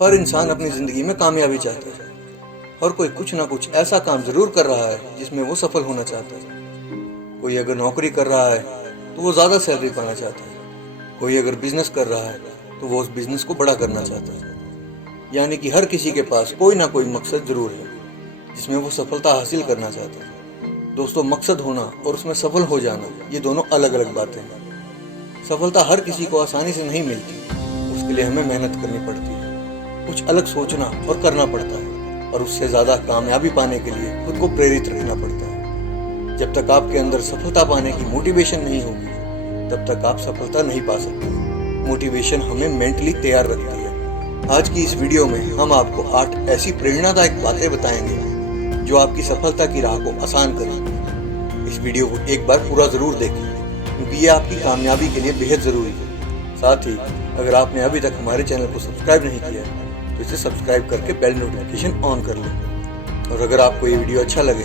हर इंसान अपनी जिंदगी में कामयाबी चाहता है। हर कोई कुछ ना कुछ ऐसा काम जरूर कर रहा है जिसमें वो सफल होना चाहता है। कोई अगर नौकरी कर रहा है तो वो ज्यादा सैलरी पाना चाहता है। कोई अगर बिजनेस कर रहा है तो वो उस बिजनेस को बड़ा करना चाहता है। यानी कि हर किसी के पास कोई ना कोई मकसद जरूर है जिसमें वो सफलता हासिल करना चाहता है। दोस्तों, मकसद होना और उसमें सफल हो जाना ये दोनों अलग अलग बातें हैं। सफलता हर किसी को आसानी से नहीं मिलती, उसके लिए हमें मेहनत करनी पड़ती है, कुछ अलग सोचना और करना पड़ता है, और उससे ज्यादा कामयाबी पाने के लिए खुद को प्रेरित रखना पड़ता है। जब तक आपके अंदर सफलता पाने की मोटिवेशन नहीं होगी तब तक आप सफलता नहीं पा सकते। मोटिवेशन हमें मेंटली तैयार रखती है। आज की इस वीडियो में हम आपको 8 ऐसी प्रेरणादायक बातें बताएंगे जो आपकी सफलता की राह को आसान करेंगी। इस वीडियो को एक बार पूरा जरूर देखें क्योंकि ये आपकी कामयाबी के लिए बेहद जरूरी है। साथ ही अगर आपने अभी तक हमारे चैनल को सब्सक्राइब नहीं किया तो इसे सब्सक्राइब करके बेल नोटिफिकेशन ऑन कर लें। और अगर आपको ये वीडियो अच्छा लगे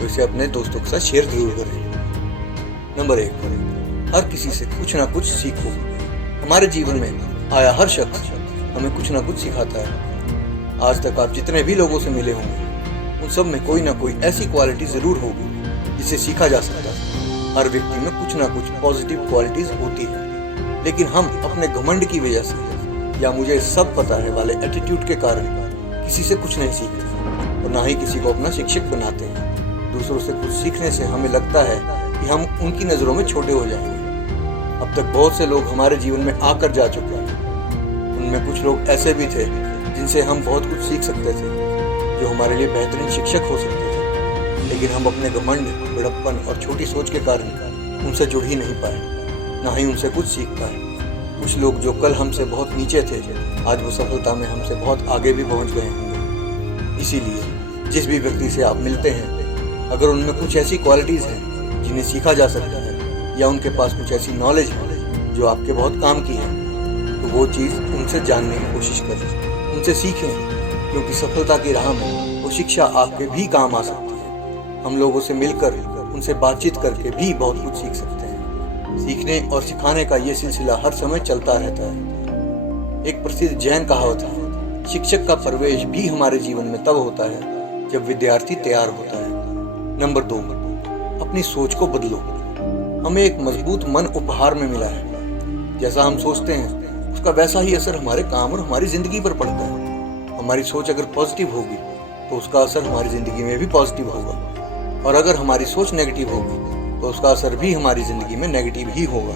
तो इसे अपने दोस्तों के साथ शेयर जरूर करें। नंबर 1, हर किसी से कुछ ना कुछ सीखो। हमारे जीवन में आया हर शख्स हमें कुछ ना कुछ सिखाता है। आज तक आप जितने भी लोगों से मिले होंगे उन सब में कोई ना कोई ऐसी क्वालिटी जरूर होगी जिसे सीखा जा सकता है। हर व्यक्ति में कुछ ना कुछ पॉजिटिव क्वालिटीज होती है, लेकिन हम अपने घमंड की वजह से या मुझे सब पता है वाले एटीट्यूड के कारण किसी से कुछ नहीं सीखते और ना ही किसी को अपना शिक्षक बनाते हैं। दूसरों से कुछ सीखने से हमें लगता है कि हम उनकी नज़रों में छोटे हो जाएंगे। अब तक बहुत से लोग हमारे जीवन में आकर जा चुके हैं। उनमें कुछ लोग ऐसे भी थे जिनसे हम बहुत कुछ सीख सकते थे, जो हमारे लिए बेहतरीन शिक्षक हो सकते थे, लेकिन हम अपने घमंड, बड़प्पन और छोटी सोच के कारण उनसे जुड़ ही नहीं पाए, ना ही उनसे कुछ सीख पाए। कुछ लोग जो कल हमसे बहुत नीचे थे आज वो सफलता में हमसे बहुत आगे भी पहुंच गए होंगे। इसीलिए जिस भी व्यक्ति से आप मिलते हैं, अगर उनमें कुछ ऐसी क्वालिटीज़ हैं जिन्हें सीखा जा सकता है या उनके पास कुछ ऐसी नॉलेज है जो आपके बहुत काम की है, तो वो चीज़ उनसे जानने की कोशिश करें, उनसे सीखें, क्योंकि सफलता की राह में वो शिक्षा आपके भी काम आ सकती है। हम लोगों से मिलकर उनसे बातचीत करके भी बहुत कुछ सीख सकते हैं। सीखने और सिखाने का ये सिलसिला हर समय चलता रहता है। एक प्रसिद्ध जैन कहावत है, शिक्षक का प्रवेश भी हमारे जीवन में तब होता है जब विद्यार्थी तैयार होता है। नंबर 2, अपनी सोच को बदलो। हमें एक मजबूत मन उपहार में मिला है। जैसा हम सोचते हैं उसका वैसा ही असर हमारे काम और हमारी जिंदगी पर पड़ता है। हमारी सोच अगर पॉजिटिव होगी तो उसका असर हमारी जिंदगी में भी पॉजिटिव होगा, और अगर हमारी सोच नेगेटिव होगी तो उसका असर भी हमारी जिंदगी में नेगेटिव ही होगा।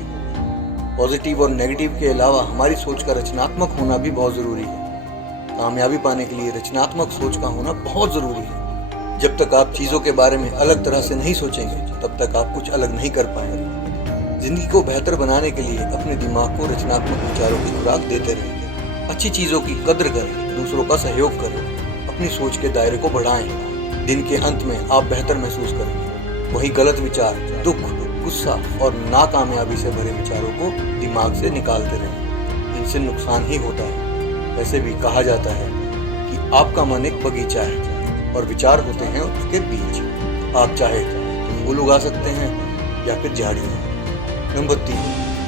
पॉजिटिव और नेगेटिव के अलावा हमारी सोच का रचनात्मक होना भी बहुत जरूरी है। कामयाबी पाने के लिए रचनात्मक सोच का होना बहुत जरूरी है। जब तक आप चीजों के बारे में अलग तरह से नहीं सोचेंगे तब तक आप कुछ अलग नहीं कर पाएंगे। जिंदगी को बेहतर बनाने के लिए अपने दिमाग को रचनात्मक विचारों की खुराक देते रहें। अच्छी चीजों की कद्र करें, दूसरों का सहयोग करें, अपनी सोच के दायरे को बढ़ाएं। दिन के अंत में आप बेहतर महसूस करेंगे। वही गलत विचार, दुख, गुस्सा और नाकामयाबी से भरे विचारों को दिमाग से निकालते रहें। इनसे नुकसान ही होता है। वैसे भी कहा जाता है कि आपका मन एक बगीचा है और विचार होते हैं उसके बीज। आप चाहे तो फूल उगा सकते हैं या फिर झाड़ियाँ। नंबर 3,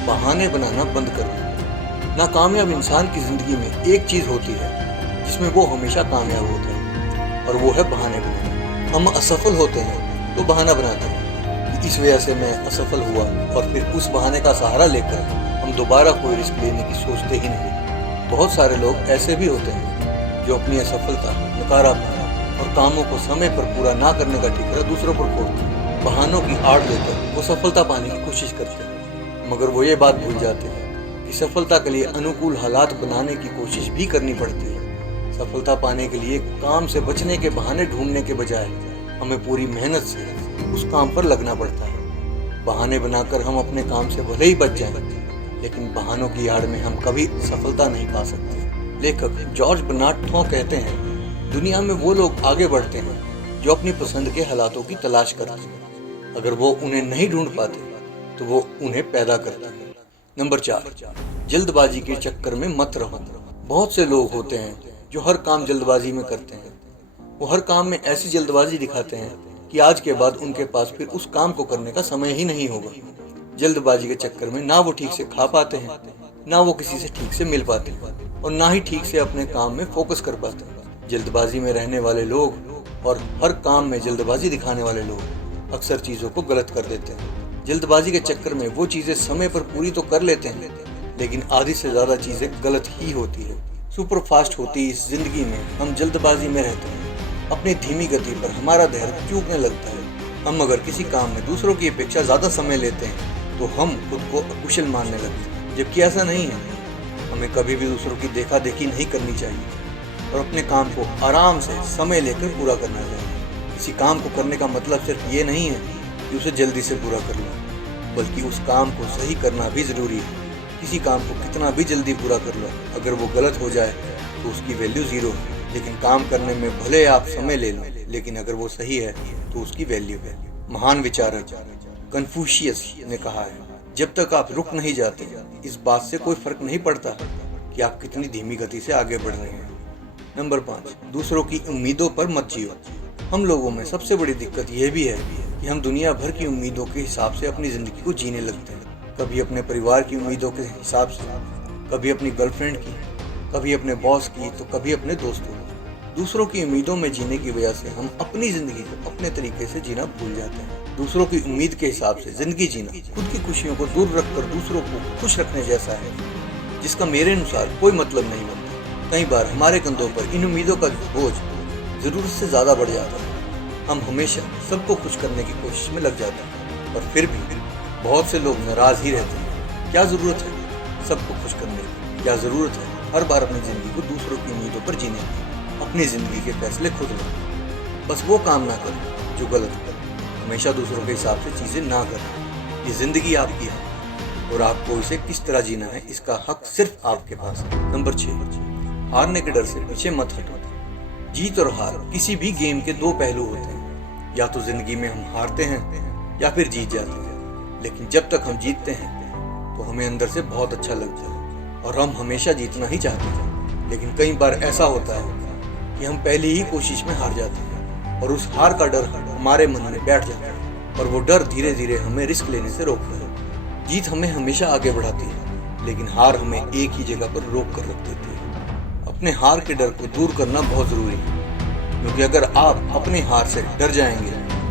बहाने बनाना बंद करो। नाकामयाब इंसान की जिंदगी में एक चीज होती है जिसमें वो हमेशा कामयाब होता है, और वो है बहाने बनाना। हम असफल होते हैं तो बहाना बनाते हैं कि इस वजह से मैं असफल हुआ, और फिर उस बहाने का सहारा लेकर हम दोबारा कोई रिस्क लेने की सोचते ही नहीं। बहुत सारे लोग ऐसे भी होते हैं जो अपनी असफलता, नकारापन और कामों को समय पर पूरा ना करने का ठिकाना दूसरों पर फोड़ते हैं। बहानों की आड़ लेकर वो सफलता पाने की कोशिश करते हैं, मगर वो ये बात भूल जाते हैं कि सफलता के लिए अनुकूल हालात बनाने की कोशिश भी करनी पड़ती है। सफलता पाने के लिए काम से बचने के बहाने ढूंढने के बजाय हमें पूरी मेहनत से उस काम पर लगना पड़ता है। बहाने बनाकर हम अपने काम से भले ही बच जाएं, लेकिन बहानों की आड़ में हम कभी सफलता नहीं पा सकते। लेखक जॉर्ज बर्नार्ड थॉ कहते हैं, दुनिया में वो लोग आगे बढ़ते हैं जो अपनी पसंद के हालातों की तलाश करते हैं। अगर वो उन्हें नहीं ढूंढ पाते तो वो उन्हें पैदा करता है। नंबर 4, जल्दबाजी के चक्कर में मत रहो। बहुत से लोग होते हैं जो हर काम जल्दबाजी में करते हैं। वो हर काम में ऐसी जल्दबाजी दिखाते हैं कि आज के बाद उनके पास फिर उस काम को करने का समय ही नहीं होगा। जल्दबाजी के चक्कर में ना वो ठीक से खा पाते हैं, ना वो किसी से ठीक से मिल पाते हैं। और ना ही ठीक से अपने काम में फोकस कर पाते। जल्दबाजी में रहने वाले लोग और हर काम में जल्दबाजी दिखाने वाले लोग अक्सर चीज़ों को गलत कर देते हैं। जल्दबाजी के चक्कर में वो चीज़ें समय पर पूरी तो कर लेते हैं, लेकिन आधी से ज़्यादा चीज़ें गलत ही होती है। सुपर फास्ट होती इस जिंदगी में हम जल्दबाजी में रहते हैं। अपनी धीमी गति पर हमारा धैर्य चूकने लगता है। हम अगर किसी काम में दूसरों की अपेक्षा ज़्यादा समय लेते हैं तो हम खुद को अकुशल मानने लगते हैं, जबकि ऐसा नहीं है। हमें कभी भी दूसरों की देखा देखी नहीं करनी चाहिए और अपने काम को आराम से समय लेकर पूरा करना चाहिए। किसी काम को करने का मतलब सिर्फ ये नहीं है कि उसे जल्दी से पूरा कर लो, बल्कि उस काम को सही करना भी ज़रूरी है। किसी काम को कितना भी जल्दी पूरा कर लो, अगर वो गलत हो जाए तो उसकी वैल्यू ज़ीरो है। लेकिन काम करने में भले आप समय ले लो, लेकिन अगर वो सही है तो उसकी वैल्यू है। महान विचारक कन्फ्यूशियस ने कहा है, जब तक आप रुक नहीं जाते इस बात से कोई फर्क नहीं पड़ता कि आप कितनी धीमी गति से आगे बढ़ रहे हैं। नंबर 5, दूसरों की उम्मीदों पर मत जियो। हम लोगों में सबसे बड़ी दिक्कत यह भी है कि हम दुनिया भर की उम्मीदों के हिसाब से अपनी ज़िंदगी को जीने लगते हैं। कभी अपने परिवार की उम्मीदों के हिसाब से, कभी अपनी गर्लफ्रेंड की, कभी अपने बॉस की, तो कभी अपने दोस्तों की। दूसरों की उम्मीदों में जीने की वजह से हम अपनी ज़िंदगी को अपने तरीके से जीना भूल जाते हैं। दूसरों की उम्मीद के हिसाब से ज़िंदगी जीना खुद की खुशियों को दूर रखकर दूसरों को खुश रखने जैसा है, जिसका मेरे अनुसार कोई मतलब नहीं बनता। कई बार हमारे कंधों पर इन उम्मीदों का बोझ ज़रूरत से ज़्यादा बढ़ जाता है। हम हमेशा सबको खुश करने की कोशिश में लग जाते हैं और फिर भी बहुत से लोग नाराज़ ही रहते हैं। क्या ज़रूरत है सबको खुश करने की? क्या ज़रूरत है हर बार अपनी ज़िंदगी को दूसरों की उम्मीदों पर जीने की? अपनी ज़िंदगी के फैसले खुद लो। बस वो काम ना करें जो गलत है। हमेशा दूसरों के हिसाब से चीज़ें ना करें। ये ज़िंदगी आपकी है और आपको इसे किस तरह जीना है इसका हक सिर्फ आपके पास है। नंबर 6, हारने के डर से पीछे मत हटो। जीत और हार किसी भी गेम के दो पहलू होते हैं। या तो ज़िंदगी में हम हारते हैं या फिर जीत जाते हैं। लेकिन जब तक हम जीतते हैं तो हमें अंदर से बहुत अच्छा लगता है और हम हमेशा जीतना ही चाहते हैं। लेकिन कई बार ऐसा होता है कि हम पहली ही कोशिश में हार जाते हैं और उस हार का डर हमारे मन में बैठ जाता है और वो डर धीरे धीरे हमें रिस्क लेने से रोकता है। जीत हमें हमेशा आगे बढ़ाती है, लेकिन हार हमें एक ही जगह पर रोक कर रख देती है। अपने हार के डर को दूर करना बहुत ज़रूरी है, क्योंकि अगर आप अपने हार से डर जाएंगे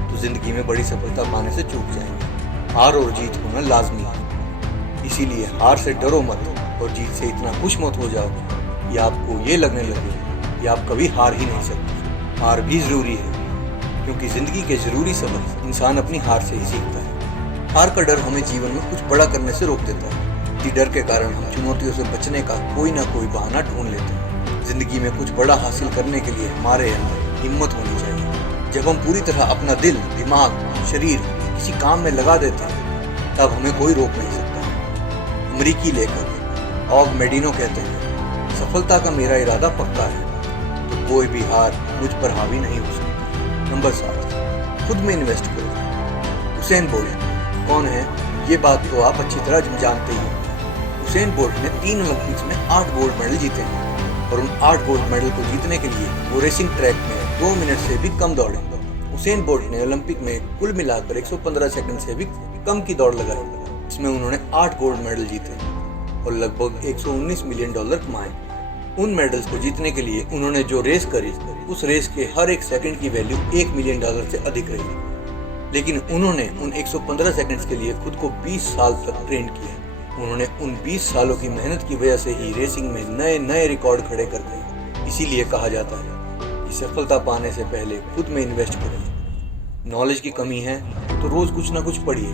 तो ज़िंदगी में बड़ी सफलता पाने से चूक जाएंगे। हार और जीत होना लाजमी है, इसीलिए हार से डरो मत और जीत से इतना खुश मत हो जाओ कि आपको ये लगने लगे कि आप कभी हार ही नहीं सकते। हार भी ज़रूरी है, क्योंकि ज़िंदगी के ज़रूरी सबक इंसान अपनी हार से ही सीखता है। हार का डर हमें जीवन में कुछ बड़ा करने से रोक देता है। इसी डर के कारण हम चुनौतियों से बचने का कोई ना कोई बहाना ढूंढ लेते हैं। ज़िंदगी में कुछ बड़ा हासिल करने के लिए हमारे अंदर हिम्मत होनी चाहिए। जब हम पूरी तरह अपना दिल, दिमाग, शरीर किसी काम में लगा देते हैं तब हमें कोई रोक नहीं सकता। अमेरिकी लेखक ऑग मेडिनो कहते हैं, सफलता का मेरा इरादा पक्का है तो कोई भी हार मुझ पर हावी नहीं हो सकती। नंबर 7, खुद में इन्वेस्ट करो। हुसैन बोल्ट कौन है ये बात तो आप अच्छी तरह जानते ही हैं। हुसैन बोल्ट ने 3 ओलंपिक्स में 8 गोल्ड मेडल जीते हैं और उन 8 गोल्ड मेडल को जीतने के लिए वो रेसिंग ट्रैक में 2 मिनट से भी कम दौड़े। हुसैन बोल्ट ने ओलंपिक में कुल मिलाकर 115 सेकंड से भी कम की दौड़ लगाई। इसमें उन्होंने 8 गोल्ड मेडल जीते और लगभग $119 मिलियन कमाए। उन मेडल्स को जीतने के लिए उन्होंने जो रेस करी, उस रेस के हर एक सेकंड की वैल्यू $1 मिलियन से अधिक रही। लेकिन उन्होंने उन 115 सेकंड्स के लिए खुद को 20 साल तक ट्रेन किया। उन्होंने उन 20 सालों की मेहनत की वजह से ही रेसिंग में नए नए रिकॉर्ड खड़े कर गए। इसीलिए कहा जाता है कि सफलता पाने से पहले खुद में इन्वेस्ट करें। नॉलेज की कमी है तो रोज कुछ ना कुछ पढ़िए।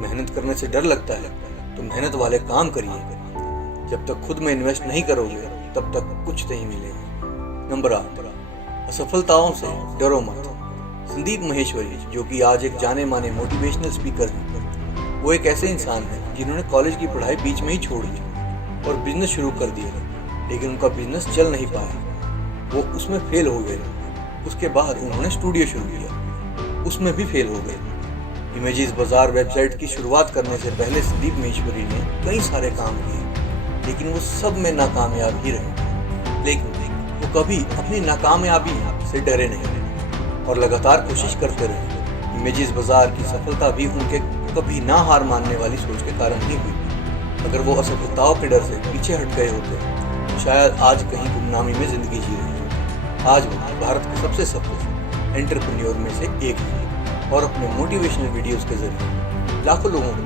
मेहनत करने से डर लगता है तो मेहनत वाले काम करिए। जब तक खुद में इन्वेस्ट नहीं करोगे तब तक कुछ नहीं मिलेगा। नंबर 8, असफलताओं से डरो मत। संदीप माहेश्वरी, जो कि आज एक जाने माने मोटिवेशनल स्पीकर हैं, वो एक ऐसे इंसान हैं जिन्होंने कॉलेज की पढ़ाई बीच में ही छोड़ दी और बिजनेस शुरू कर दिया, लेकिन उनका बिजनेस चल नहीं पाया। वो उसमें फेल हो गए। उसके बाद उन्होंने स्टूडियो शुरू किया, उसमें भी फेल हो गए। इमेजेस बाजार वेबसाइट की शुरुआत करने से पहले संदीप माहेश्वरी ने कई सारे काम किए, लेकिन वो सब में नाकामयाब ही रहे। लेकिन वो कभी अपनी नाकामयाबी से डरे नहीं और लगातार कोशिश करते रहे। इमेजेस बाजार की सफलता भी उनके कभी ना हार मानने वाली सोच के कारण ही हुई। अगर वो असफलताओं के डर से पीछे हट गए होते शायद आज कहीं गुमनामी में जिंदगी जी रहे हैं। आज वो भारत के सबसे सफल एंटरप्रेन्योर में से एक है और अपने मोटिवेशनल वीडियोस के जरिए लाखों लोगों को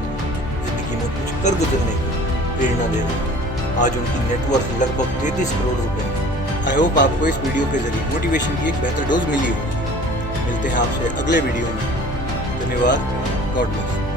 जिंदगी में कुछ कर गुजरने की प्रेरणा दे रहे हैं। आज उनकी नेटवर्थ लगभग 33 करोड़ रुपए है। आई होप आपको इस वीडियो के जरिए मोटिवेशन की एक बेहतर डोज मिली होगी। मिलते हैं आपसे अगले वीडियो में। धन्यवाद। God bless.